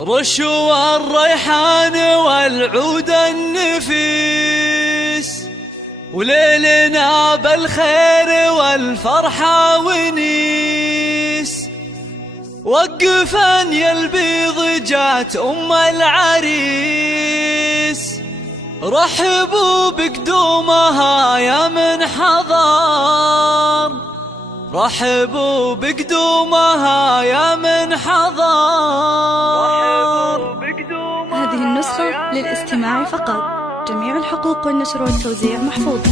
رشوا الريحان والعود النفيس، وليلنا بالخير والفرحة ونيس. وقفن يا البيض جات أم العريس، رحبوا بقدومها يا من حضر، رحبوا بقدومها يا من حضر. هذه النسخة للاستماع فقط، جميع الحقوق والنشر والتوزيع محفوظة.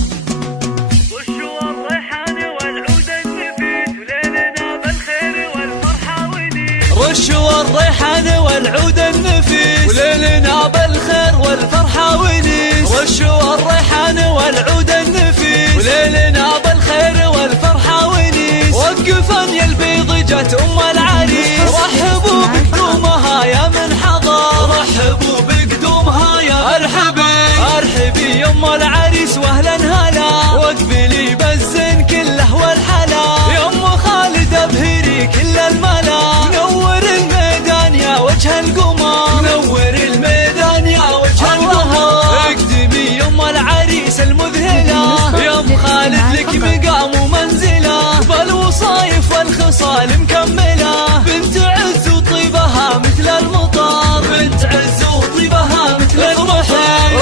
رشوا الريحان والعود النفيس، وليلنا بالخير والفرحة ونيس. رشوا الريحان والعود النفيس، وليلنا بالخير والفرحة ونيس. رشوا الريحان والعود النفيس، وليلنا بالخير والفرحة ونيس. وقفن يا البيض جات أم العريس، رحبوا بقدومها يا من حضر، رحبوا بقدومها يا ارحبي ارحبي يا ام العريس واهلا هلا، واقبلي بالزين كله والحلا. يا ام خالد ابهري كل الملا، نور الميدان يا وجه القمر، نور الميدان يا وجه القمر. اقدمي يا ام العريس المذهله، يا ام خالد لك مقام ومنزله، بالوصايف والخصال مكمله. بنت عز وطيبها مثل المطر، بنت عز وطيبها مثل المطر.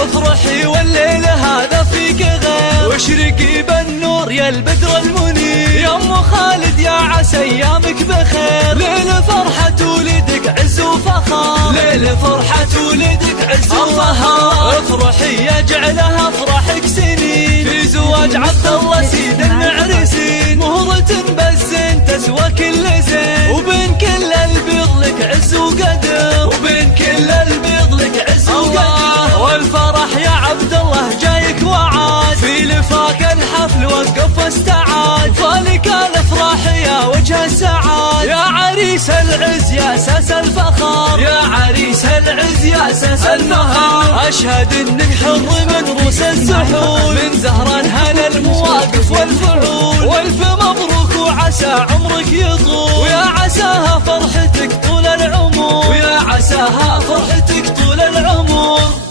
افرحي والليل هذا فيك غير، واشرقي بالنور يا البدر المنير. يا ام خالد يا عسى ايامك بخير، ليل فرحة ولدك عز وفخر، ليل فرحة ولدك عز وفخر. افرحي يجعلها افراحك سنين، في زواج عبد الله سيد النعرسين. مهرة بالزين تسوى كل زين، وبين كل البيض لك عز وقدر، وبين كل البيض لك عز وقدر. والفرح يا عبد الله جايك وعاد، في لفاك الحفل وقف واستعاد. فالك الافراح يا وجه السعاد، يا عريس العز يا اساس الفخر، يا عريس العز يا اساس الفخر. اشهد انك حر من روس الزحول، من زهران هنا المواقف والفعول. والف مبروك وعسى عمرك يطول، ويا عساها فرحتك طول العمر، ويا عساها فرحتك طول العمر.